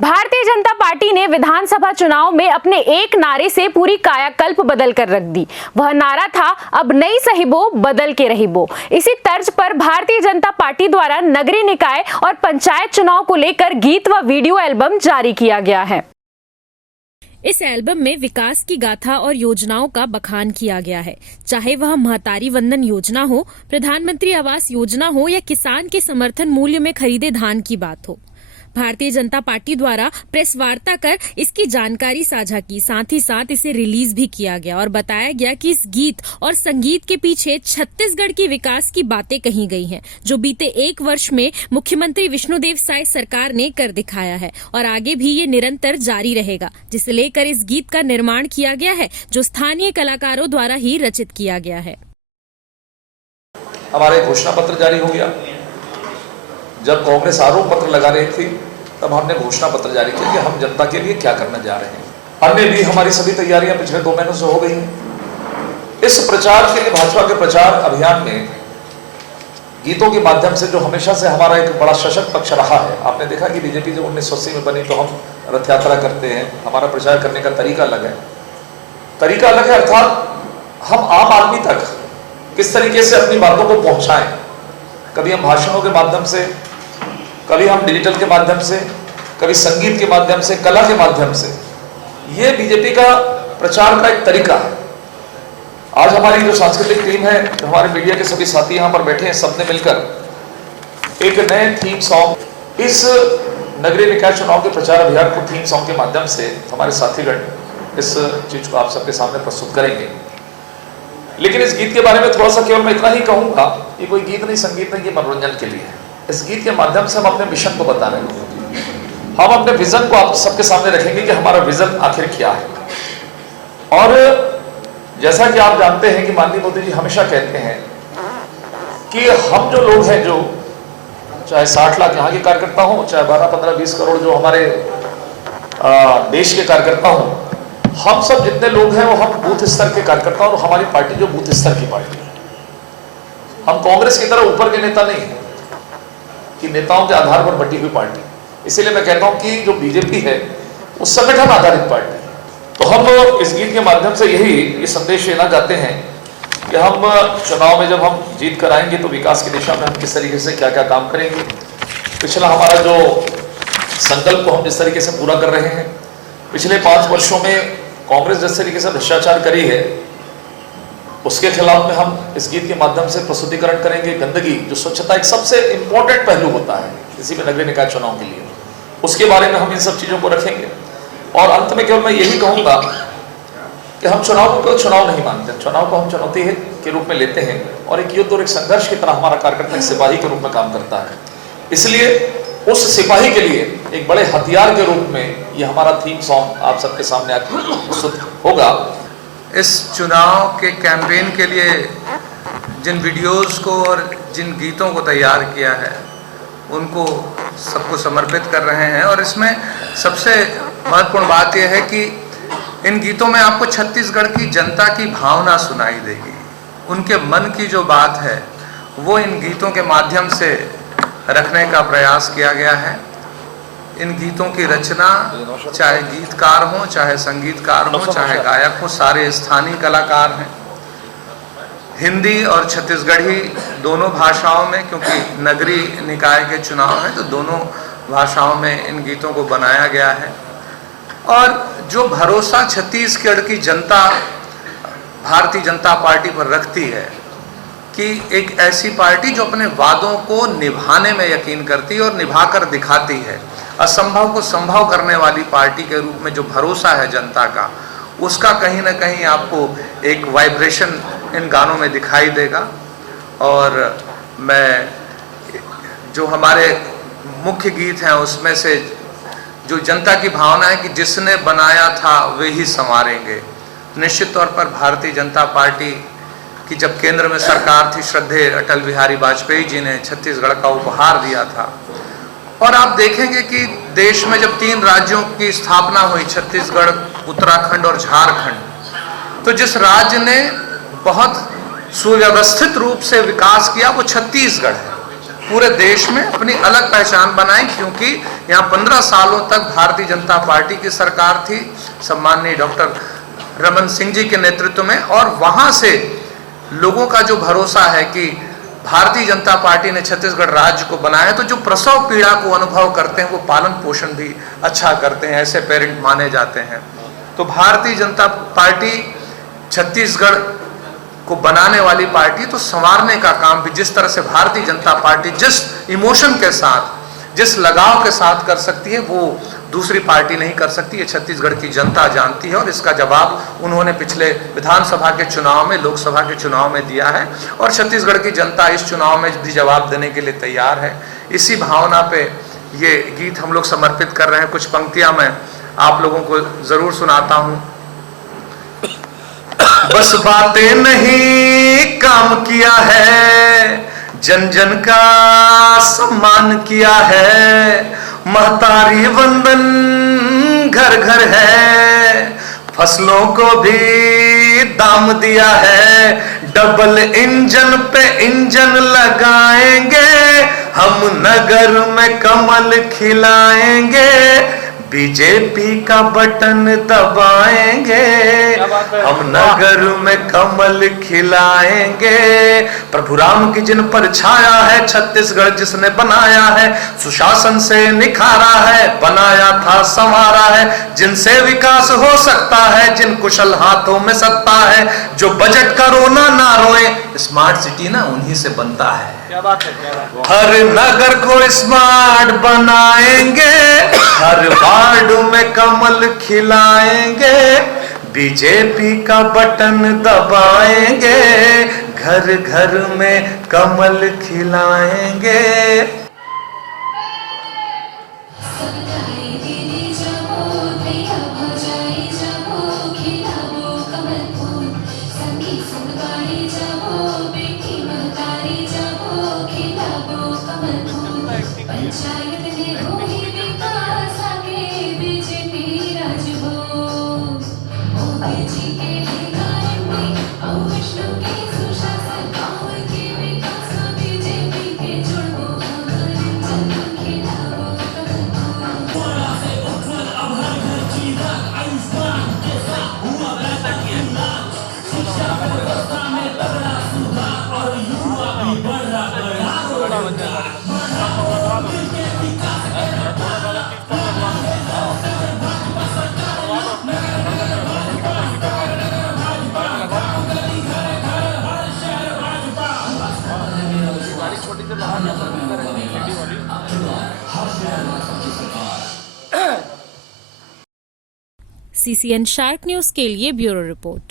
Bharatiya Janata party ने विधानसभा चुनाव में अपने एक नारे से पूरी कायाकल्प बदल कर रख दी। वह नारा था, अब नई सहिबो बदल के रहिबो। इसी तर्ज पर भारतीय जनता पार्टी द्वारा नगरीय निकाय और पंचायत चुनाव को लेकर गीत व वीडियो एल्बम जारी किया गया है। इस एल्बम में विकास की गाथा और योजनाओं का बखान किया गया है, चाहे वह महतारी वंदन योजना हो, प्रधानमंत्री आवास योजना हो या किसान के समर्थन मूल्य में खरीदे धान की बात हो। भारतीय जनता पार्टी द्वारा प्रेस वार्ता कर इसकी जानकारी साझा की, साथ ही साथ इसे रिलीज भी किया गया और बताया गया कि इस गीत और संगीत के पीछे छत्तीसगढ़ की विकास की बातें कही गई हैं, जो बीते एक वर्ष में मुख्यमंत्री विष्णुदेव साय सरकार ने कर दिखाया है और आगे भी ये निरंतर जारी रहेगा, जिसे लेकर इस गीत का निर्माण किया गया है, जो स्थानीय कलाकारों द्वारा ही रचित किया गया है। हमारे घोषणा पत्र जारी हो गया। जब कांग्रेस आरोप पत्र लगा रही थी तब हमने घोषणा पत्र जारी किया कि हम जनता के लिए क्या करने जा रहे हैं। अन्य भी हमारी सभी तैयारियां पिछले 2 महीनों से हो गई हैं। इस प्रचार के लिए भाजपा के प्रचार अभियान में गीतों के माध्यम से, जो हमेशा से हमारा एक बड़ा सशक्त पक्ष रहा है, आपने देखा कि बीजेपी जब 1980 में बनी तो हम रथ यात्रा करते हैं। हमारा प्रचार करने का तरीका अलग है, अर्थात हम आम आदमी तक किस तरीके से अपनी बातों को पहुंचाएं। कभी हम भाषणों के माध्यम से, कभी हम डिजिटल के माध्यम से, कभी संगीत के माध्यम से, कला के माध्यम से। ये बीजेपी का प्रचार का एक तरीका है। आज हमारी जो सांस्कृतिक टीम है, जो हमारे मीडिया के सभी साथी यहाँ पर बैठे हैं, सबने मिलकर एक नए थीम सॉन्ग, इस नगरीय निकाय चुनाव के प्रचार अभियान को थीम सॉन्ग के माध्यम से हमारे साथीगण इस चीज को आप सबके सामने प्रस्तुत करेंगे। लेकिन इस गीत के बारे में थोड़ा सा केवल मैं इतना ही कहूंगा, ये कोई गीत नहीं, संगीत नहीं, ये मनोरंजन के लिए है। इस गीत के माध्यम से हम अपने मिशन को बता रहे हैं, हम अपने विजन को आप सबके सामने रखेंगे कि हमारा विजन आखिर क्या है। और जैसा कि आप जानते हैं कि माननीय मोदी जी हमेशा कहते हैं कि हम जो लोग हैं, जो चाहे 60 लाख यहाँ के कार्यकर्ता हो, चाहे 12, 15, 20 करोड़ जो हमारे देश के कार्यकर्ता हो, हम सब जितने लोग हैं वो हम बूथ स्तर के कार्यकर्ता, और हमारी पार्टी जो बूथ स्तर की पार्टी है। हम कांग्रेस की तरह ऊपर के नेता नहीं है कि नेताओं के आधार पर बटी हुई पार्टी। इसीलिए मैं कहता हूं कि जो बीजेपी है वो संगठन आधारित पार्टी है। तो हम इस गीत के माध्यम से ये संदेश देना चाहते हैं कि हम चुनाव में जब हम जीत कर आएंगे तो विकास की दिशा में हम किस तरीके से क्या क्या काम करेंगे। पिछला हमारा जो संकल्प को हम जिस तरीके से पूरा कर रहे हैं, पिछले 5 वर्षों में कांग्रेस जिस तरीके से भ्रष्टाचार करी है, उसके खिलाफ में हम इस गीत के माध्यम से प्रस्तुतिकरण करेंगे। गंदगी, जो स्वच्छता एक सबसे इंपॉर्टेंट पहलू होता है किसी भी नगरीय निकाय चुनाव के लिए, उसके बारे में हम इन सब चीजों को रखेंगे। और अंत में केवल मैं यही कहूंगा कि हम चुनाव को केवल चुनाव नहीं मानते, चुनाव को हम चुनौती के रूप में लेते हैं और एक युद्ध और एक संघर्ष की तरह हमारा कार्यकर्ता एक सिपाही के रूप में काम करता है। इसलिए उस सिपाही के लिए एक बड़े हथियार के रूप में ये हमारा थीम सॉन्ग आप सबके सामने प्रस्तुत होगा। इस चुनाव के कैंपेन के लिए जिन वीडियोस को और जिन गीतों को तैयार किया है, उनको सबको समर्पित कर रहे हैं। और इसमें सबसे महत्वपूर्ण बात यह है कि इन गीतों में आपको छत्तीसगढ़ की जनता की भावना सुनाई देगी। उनके मन की जो बात है वो इन गीतों के माध्यम से रखने का प्रयास किया गया है। इन गीतों की रचना चाहे गीतकार हो, चाहे संगीतकार हो, चाहे गायक हो, सारे स्थानीय कलाकार हैं। हिंदी और छत्तीसगढ़ी दोनों भाषाओं में, क्योंकि नगरीय निकाय के चुनाव हैं तो दोनों भाषाओं में इन गीतों को बनाया गया है। और जो भरोसा छत्तीसगढ़ की जनता भारतीय जनता पार्टी पर रखती है कि एक ऐसी पार्टी जो अपने वादों को निभाने में यकीन करती है और निभाकर दिखाती है, असंभव को संभव करने वाली पार्टी के रूप में जो भरोसा है जनता का, उसका कहीं ना कहीं आपको एक वाइब्रेशन इन गानों में दिखाई देगा। और मैं जो हमारे मुख्य गीत हैं उसमें से जो जनता की भावना है कि जिसने बनाया था वे ही संवारेंगे, निश्चित तौर पर भारतीय जनता पार्टी कि जब केंद्र में सरकार थी, श्रद्धेय अटल बिहारी वाजपेयी जी ने छत्तीसगढ़ का उपहार दिया था। और आप देखेंगे कि देश में जब 3 राज्यों की स्थापना हुई, छत्तीसगढ़, उत्तराखंड और झारखंड, तो जिस राज्य ने बहुत सुव्यवस्थित रूप से विकास किया वो छत्तीसगढ़ है। पूरे देश में अपनी अलग पहचान बनाएं, क्योंकि यहाँ 15 सालों तक भारतीय जनता पार्टी की सरकार थी सम्माननीय डॉक्टर रमन सिंह जी के नेतृत्व में, और वहां से लोगों का जो भरोसा है कि भारतीय जनता पार्टी ने छत्तीसगढ़ राज्य को बनाया, तो जो प्रसव पीड़ा को अनुभव करते हैं वो पालन पोषण भी अच्छा करते हैं, ऐसे पेरेंट माने जाते हैं। तो भारतीय जनता पार्टी छत्तीसगढ़ को बनाने वाली पार्टी, तो संवारने का काम भी जिस तरह से भारतीय जनता पार्टी जिस इमोशन के साथ, जिस लगाव के साथ कर सकती है, वो दूसरी पार्टी नहीं कर सकती। ये छत्तीसगढ़ की जनता जानती है और इसका जवाब उन्होंने पिछले विधानसभा के चुनाव में, लोकसभा के चुनाव में दिया है, और छत्तीसगढ़ की जनता इस चुनाव में भी जवाब देने के लिए तैयार है। इसी भावना पे ये गीत हम लोग समर्पित कर रहे हैं। कुछ पंक्तियां मैं आप लोगों को जरूर सुनाता हूं। बस बातें नहीं काम किया है, जन जन का सम्मान किया है, महतारी वंदन घर घर है, फसलों को भी दाम दिया है, डबल इंजन पे इंजन लगाएंगे, हम नगर में कमल खिलाएंगे, बीजेपी का बटन दबाएंगे, हम नगर में कमल खिलाएंगे। प्रभु राम की जिन पर छाया है, छत्तीसगढ़ जिसने बनाया है, सुशासन से निखारा है, बनाया था संवारा है, जिनसे विकास हो सकता है, जिन कुशल हाथों में सत्ता है, जो बजट का रोना ना रोए, स्मार्ट सिटी ना उन्हीं से बनता है। क्या बात है, क्या बात है। हर नगर को स्मार्ट बनाएंगे, हर वार्ड में कमल खिलाएंगे, बीजेपी का बटन दबाएंगे, घर घर में कमल खिलाएंगे। CCN शार्क न्यूज के लिए ब्यूरो रिपोर्ट।